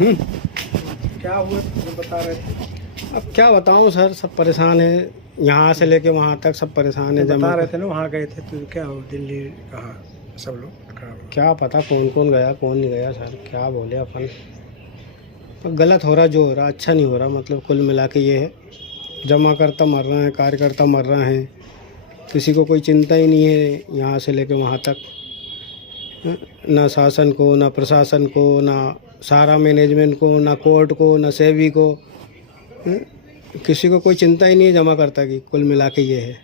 क्या हुआ जो बता रहे थे? अब क्या बताऊं सर, सब परेशान है, यहाँ से लेके वहाँ तक सब परेशान है। बता रहे थे ना वहाँ गए थे, तो क्या हो दिल्ली कहाँ सब लोग क्या पता कौन कौन गया कौन नहीं गया सर, क्या बोले अपन। पर गलत हो रहा, जो हो रहा अच्छा नहीं हो रहा। मतलब कुल मिला के ये है, जमा करता मर रहे हैं, कार्यकर्ता मर रहे हैं, किसी को कोई चिंता ही नहीं है यहाँ से लेके वहाँ तक। ना शासन को, ना प्रशासन को, ना सारा मैनेजमेंट को, ना कोर्ट को, ना सेबी को, किसी को कोई चिंता ही नहीं है जमा करता की। कुल मिला के ये है।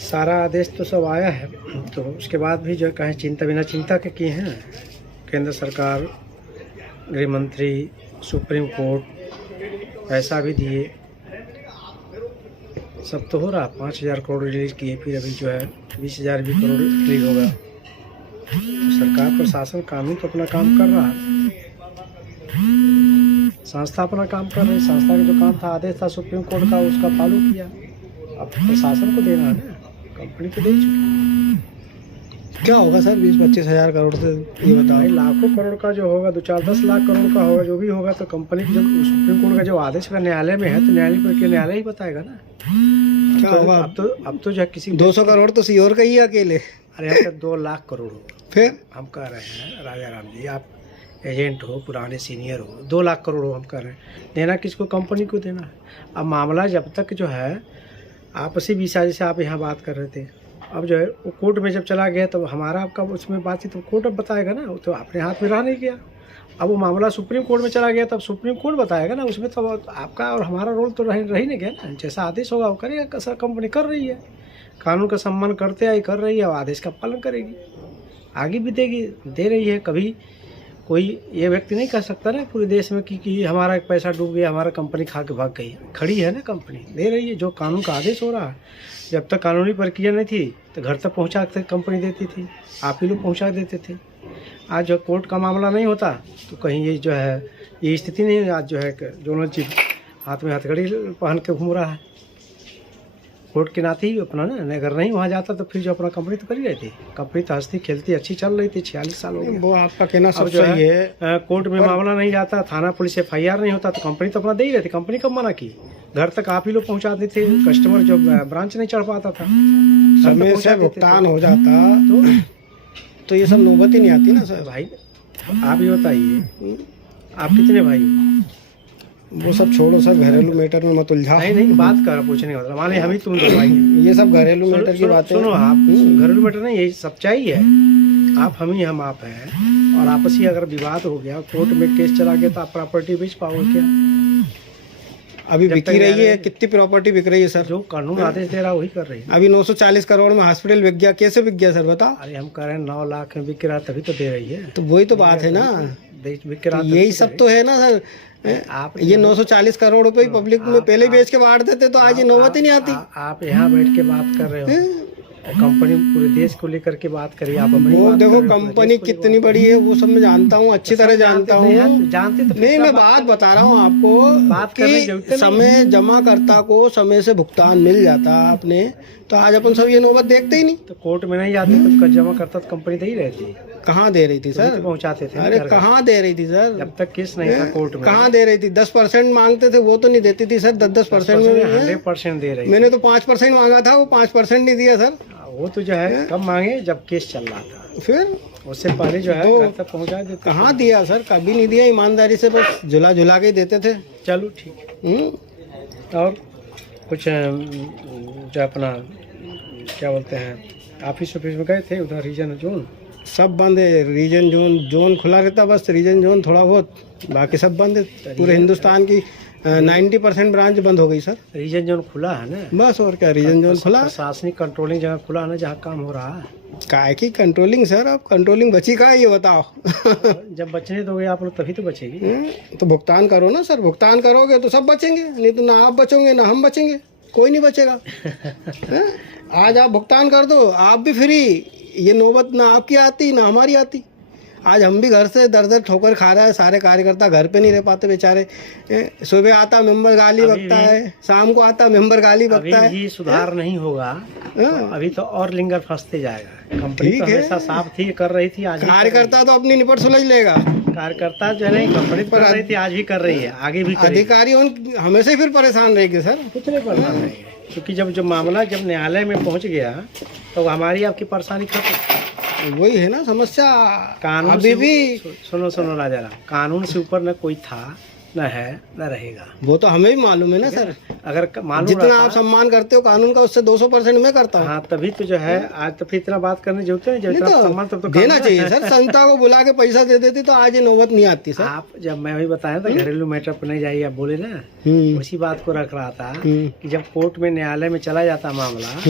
सारा आदेश तो सब आया है, तो उसके बाद भी जो कहें चिंता बिना चिंता के किए हैं। केंद्र सरकार, गृह मंत्री, सुप्रीम कोर्ट पैसा भी दिए, सब तो हो रहा। 5,000 करोड़ रिलीज किए, फिर अभी जो है 20,000 भी करोड़ रिलीज होगा। तो सरकार प्रशासन कानून तो अपना काम कर रहा है, संस्था अपना काम कर रही है। संस्था का जो काम था, आदेश था सुप्रीम कोर्ट का, उसका फॉलो किया। अब प्रशासन को देना है ना, कंपनी को दे चुकी। क्या होगा सर 20-25 हज़ार करोड़ से, ये बताओ। लाखों करोड़ का जो होगा, 2-4-10 लाख करोड़ का होगा, जो भी होगा, तो कंपनी जब सुप्रीम कोर्ट का जो आदेश का न्यायालय में है, तो न्यायालय ही बताएगा ना क्या होगा। अब तो जो किसी 200 करोड़ तो सीओर का ही है अकेले। अरे हम तो 2 लाख करोड़ हो। फिर हम कह रहे हैं राजा राम जी, आप एजेंट हो, पुराने सीनियर हो, 2 लाख करोड़ हो, हम कह रहे हैं देना किसको, कंपनी को देना है। अब मामला जब तक जो है आपसी विषय, जैसे आप यहाँ बात कर रहे थे, अब जो है वो कोर्ट में जब चला गया, तो हमारा आपका उसमें बातचीत तो कोर्ट अब बताएगा ना, वो तो अपने हाथ में रह नहीं गया। अब वो मामला सुप्रीम कोर्ट में चला गया, तब सुप्रीम कोर्ट बताएगा ना, उसमें तो आपका और हमारा रोल तो रह ही नहीं गया ना। जैसा आदेश होगा वो करेगा, सर कंपनी कर रही है, कानून का सम्मान करते आई कर रही है, और आदेश का पालन करेगी, आगे भी देगी, दे रही है। कभी कोई ये व्यक्ति नहीं कह सकता ना पूरे देश में कि हमारा एक पैसा डूब गया, हमारा कंपनी खा के भाग गई। खड़ी है ना कंपनी, दे रही है। जो कानून का आदेश हो रहा है, जब तक कानूनी प्रक्रिया नहीं थी तो घर तक पहुंचा के कंपनी देती थी, आप ही लोग पहुंचा देते थे। आज जो कोर्ट का मामला नहीं होता, तो कहीं ये जो है ये स्थिति नहीं है। आज जो है दोनों चीज हाथ में हथकड़ी पहन के घूम रहा है, कोर्ट के नाते ही अपना ना। अगर नहीं वहाँ जाता तो फिर जो अपना कंपनी तो कर ही रही थी। कंपनी तो हंसती खेलती अच्छी चल रही थी, 46 साल हो गए। वो आपका कहना सब जो सही है। कोर्ट में मामला नहीं जाता, थाना पुलिस FIR नहीं होता, तो कंपनी तो अपना दे ही रहती। कंपनी कब मना की, घर तक आप ही लोग पहुँचाते थे। कस्टमर जो ब्रांच नहीं चढ़ पाता था, समय से भुगतान हो जाता तो ये सब नौबत ही नहीं आती ना सर। भाई आप ही बताइए, आप कितने भाई हो? वो सब छोड़ो सर, घरेलू मैटर में मत उलझा। नहीं बात कर पूछने का मतलब, मान ली हम ही तुम दो भाई, ये सब घरेलू मैटर की बातें। सुनो, आप घरेलू मैटर नहीं, यही सच्चाई है। आप हम ही हम आप हैं, और आपसी अगर विवाद हो गया, कोर्ट में केस चला गया, तो आप प्रॉपर्टी बेच पाओगे क्या? अभी बिक ही रही है, कितनी प्रॉपर्टी बिक रही है सर। जो कानून आदेश दे रहा है वही कर रही है। अभी 940 करोड़ में हॉस्पिटल बिक गया, कैसे बिक गया सर बता। अरे हम कह रहे हैं 9 लाख में बिक रहा, तभी तो दे रही है। तो वही तो बात है ना, बिक रहा, यही सब तो है ना सर। आप ये 940 करोड़ रुपए पब्लिक में पहले बेच के बांट देते, तो आज ये नौबत ही नहीं आती। आप यहाँ बैठ के बात कर रहे हो, कंपनी पूरे देश को लेकर के बात करिए। आप वो देखो कंपनी कितनी बड़ी है, वो सब मैं जानता हूँ, अच्छी तरह जानता हूँ। जानते तो नहीं, मैं बात बता रहा हूँ आपको, बात कि समय जमाकर्ता को समय से भुगतान मिल जाता आपने, तो आज अपन सब ये नौबत देखते ही नहीं। तो कोर्ट में नहीं जाते तो जमा करता तो कंपनी दे ही रहती। कहाँ दे रही थी सर, पहुँचाते थे। अरे कहाँ दे रही थी सर, जब तक केस नहीं था कोर्ट में। कहाँ दे रही थी? 10% मांगते थे, वो तो नहीं देती थी सर। 10% में 100% दे रही। मैंने तो 5% मांगा था, वो 5% नहीं दिया सर। वो तो जो है कब मांगे, जब केस चल रहा था, फिर उससे पहले जो है घर तक पहुँचा देते। कहाँ दिया सर, कभी नहीं दिया। ईमानदारी से बस झुला झुला के देते थे। चलो ठीक है। और कुछ जो अपना क्या बोलते हैं, ऑफिस में गए थे उधर, रीजन जोन सब बंद है। रीजन जोन खुला रहता, बस रीजन जोन थोड़ा बहुत, बाकी सब बंद है। पूरे हिंदुस्तान की 90% ब्रांच बंद हो गई सर। रीजन जोन खुला है ना, बस और क्या, रीजन जोन खुला। प्रशासनिक कंट्रोलिंग जगह खुला है ना, जहाँ काम हो रहा है। काय की कंट्रोलिंग सर, अब कंट्रोलिंग बची कहाँ है ये बताओ। जब बचने दोगे आप लोग तभी तो बचेगी। तो भुगतान करो ना सर, भुगतान करोगे तो सब बचेंगे, नहीं तो ना आप बचोगे ना हम बचेंगे, कोई नहीं बचेगा। आज आप भुगतान कर दो, आप भी फ्री। ये नौबत ना आपकी आती ना हमारी आती। आज हम भी घर से दर दर ठोकर खा रहे हैं, सारे कार्यकर्ता घर पे नहीं रह पाते बेचारे। सुबह आता मेंबर गाली बकता है, शाम को आता मेंबर गाली बकता है। अभी सुधार नहीं होगा तो अभी तो और लिंगर फंसते जाएगा। कंपनी तो हमेशा साफ थी, कर रही थी, आज कार्यकर्ता तो अपनी निपट सुलझ लेगा। कार्यकर्ता जो है नहीं, कंपनी कर रही थी, आज भी कर रही है, आगे भी करेगी। अधिकारी हमेशा ही फिर परेशान रहेंगे सर। कुछ नहीं परेशान रहेंगे, क्योंकि जब मामला जब न्यायालय में पहुंच गया तो हमारी आपकी परेशानी खत्म। वही है ना समस्या। कानून अभी भी सुनो राजा राम, कानून से ऊपर न कोई था, न है, न रहेगा। वो तो हमें भी मालूम है ना सर। अगर मालूम जितना आप सम्मान करते हो कानून का, उससे 200% मैं करता हूँ। हाँ, तभी तो जो है आज तो फिर इतना बात करने जरूरत है, जब तो सम्मान तब तो देना चाहिए सर। संस्था को बुला के पैसा दे देती तो आज ये नौबत नहीं आती सर। आप जब मैं भी बताया था घरेलू मैटर पर नहीं जाइए, आप बोले ना, उसी बात को रख रहा था कि जब कोर्ट में न्यायालय में चला जाता मामला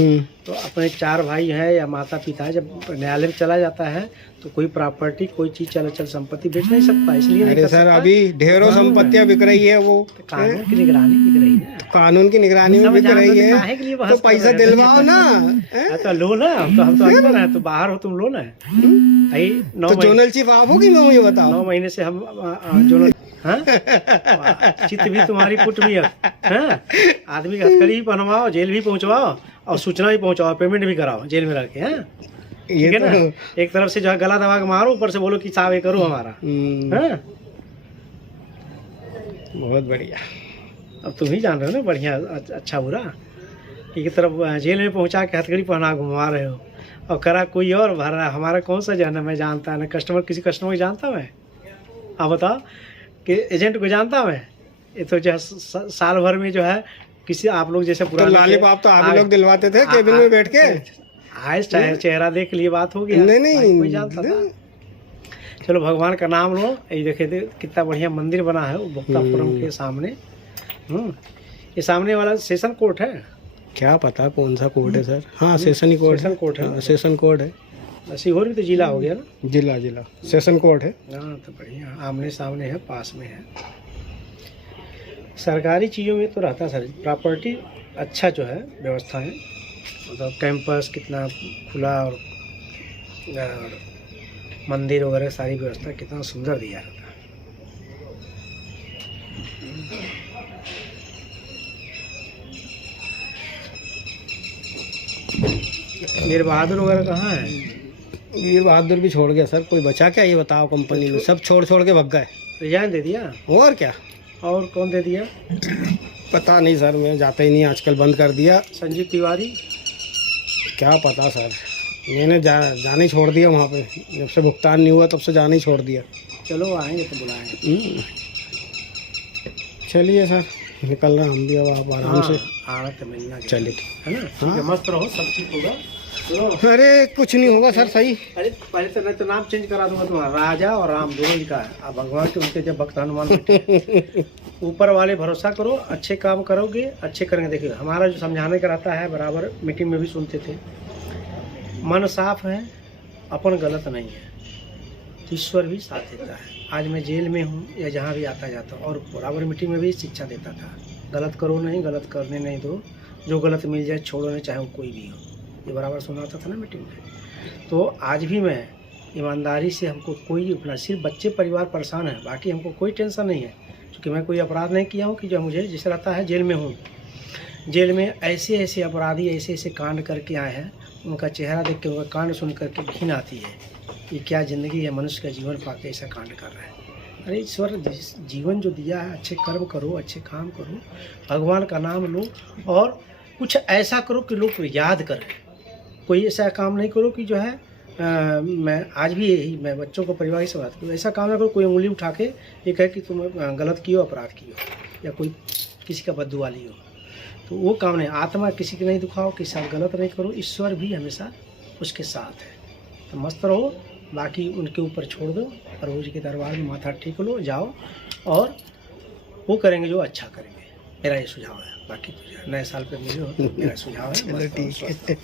तो अपने 4 भाई हैं या माता पिता, जब न्यायालय में चला जाता है तो कोई प्रॉपर्टी, कोई चीज चल संपत्ति बेच नहीं सकता, इसलिए नहीं कर सर सकता। अभी ढेरों संपत्तियां बिक रही है, वो कानून की निगरानी बिक रही है, कानून की निगरानी में बिक रही है, तो पैसा दिलवाओ ना। तो लो ना, हम तो अंदर हैं, तो बाहर हो तुम लो ना। तो जोनल चीफ आप हो कि मैं मुझे बताओ। 9 महीने से हम जोनल, हाँ चित्त भी तुम्हारी पुट भी है, आदमी की हथकड़ी भी पहनवाओ, जेल भी पहुंचवाओ और सूचना भी पहुंचाओ, पेमेंट भी कराओ जेल में रह के। हाँ ठीक है ना, एक तरफ से जो है गला दबा के मारो, ऊपर से बोलो कि साहब ये करो हमारा। हाँ बहुत बढ़िया। अब तुम ही जान रहे हो ना बढ़िया अच्छा बुरा, एक तरफ जेल में पहुंचा के हथकड़ी पहना घुमा रहे हो और करा कोई और भर रहा है। हमारा कौन सा जो है ना मैं जानता है ना, कस्टमर किसी कस्टमर को जानता मैं? आप बताओ कि एजेंट को जानता मैं? ये तो जो है साल भर में जो है किसी आप लोग जैसे पुराने लॉलीपॉप तो आप लोग दिलवाते थे केबिन में बैठ के। आज चेहरा देख लिए बात होगी, नहीं कोई जानता था। चलो भगवान का नाम लो। ये देखे थे कितना बढ़िया मंदिर बना है उपभोक्तापुरम के सामने। ये सामने वाला सेशन कोर्ट है, क्या पता कौन सा कोर्ट है सर। हाँ सेशन ही कोर्ट, सेशन कोर्ट है, सेशन कोर्ट है। सीहोर भी तो जिला हो गया ना, जिला सेशन कोर्ट है। हाँ तो बढ़िया, आमने सामने है, पास में है। सरकारी चीज़ों में तो रहता सर, प्रॉपर्टी अच्छा जो है व्यवस्था है, मतलब कैंपस कितना खुला और मंदिर वगैरह सारी व्यवस्था कितना सुंदर दिया रहता है। वीर बहादुर वगैरह कहाँ है? वीर बहादुर भी छोड़ गया सर, कोई बचा क्या ये बताओ? कंपनी में सब छोड़ के भग गए। रिजाइन दे दिया? और क्या? और कौन दे दिया? पता नहीं सर, मैं जाता ही नहीं आजकल, बंद कर दिया। संजीव तिवारी? क्या पता सर, मैंने जाना ही छोड़ दिया वहाँ पे, जब से भुगतान नहीं हुआ तब से जाना ही छोड़ दिया। चलो आएंगे तो बुलाएंगे। चलिए सर, निकल रहे हम भी अब, आप आराम से आना तो मिलना। चलिए है ना, हाँ? मस्त रहो, सब ठीक होगा। अरे कुछ नहीं होगा सर, सही। अरे पहले तो नहीं तो नाम चेंज करा दूंगा तुम्हारा, राजा और राम दोनों लिखा है। आप भगवान के उनके जब भक्त हनुमान ऊपर वाले भरोसा करो, अच्छे काम करोगे अच्छे करेंगे। देखिए हमारा जो समझाने का रहता है, बराबर मीटिंग में भी सुनते थे, मन साफ है, अपन गलत नहीं है, ईश्वर भी साथ देता है। आज मैं जेल में हूँ या जहाँ भी आता जाता हूँ, और बराबर मीटिंग में भी शिक्षा देता था, गलत करो नहीं, गलत करने नहीं दो, जो गलत मिल जाए छोड़ो नहीं, चाहे वो कोई भी हो, ये बराबर सुनाता था ना मीटिंग में। तो आज भी मैं ईमानदारी से, हमको कोई अपना, सिर्फ बच्चे परिवार परेशान है, बाकी हमको कोई टेंशन नहीं है, क्योंकि मैं कोई अपराध नहीं किया हूँ कि जो मुझे जिस रहता है। जेल में हूँ, जेल में ऐसे ऐसे अपराधी ऐसे ऐसे कांड करके आए हैं, उनका चेहरा देख के, उनका कांड सुन करके घिन आती है। ये क्या ज़िंदगी है, मनुष्य का जीवन पाके ऐसा कांड कर रहा है। अरे ईश्वर जीवन जो दिया है, अच्छे कर्म करो, अच्छे काम करो, भगवान का नाम लो और कुछ ऐसा करो कि लोग याद करें। कोई ऐसा काम नहीं करो कि जो है मैं आज भी यही, मैं बच्चों को परिवार से बात करूँ, ऐसा काम ना करो कोई उंगली उठा के ये कहे कि तुम गलत किए हो, अपराध किए हो, या कोई किसी का बद्दुआ ली हो, तो वो काम नहीं। आत्मा किसी की नहीं दुखाओ, किसी साथ गलत नहीं करो, ईश्वर भी हमेशा उसके साथ है। तो मस्त रहो, बाकी उनके ऊपर छोड़ दो, प्रभु जी के दरबार में माथा टेक लो, जाओ और वो करेंगे जो अच्छा करेंगे। मेरा ये सुझाव है, बाकी तो नए साल पे मिले हो, मेरा सुझाव है। ठीक है।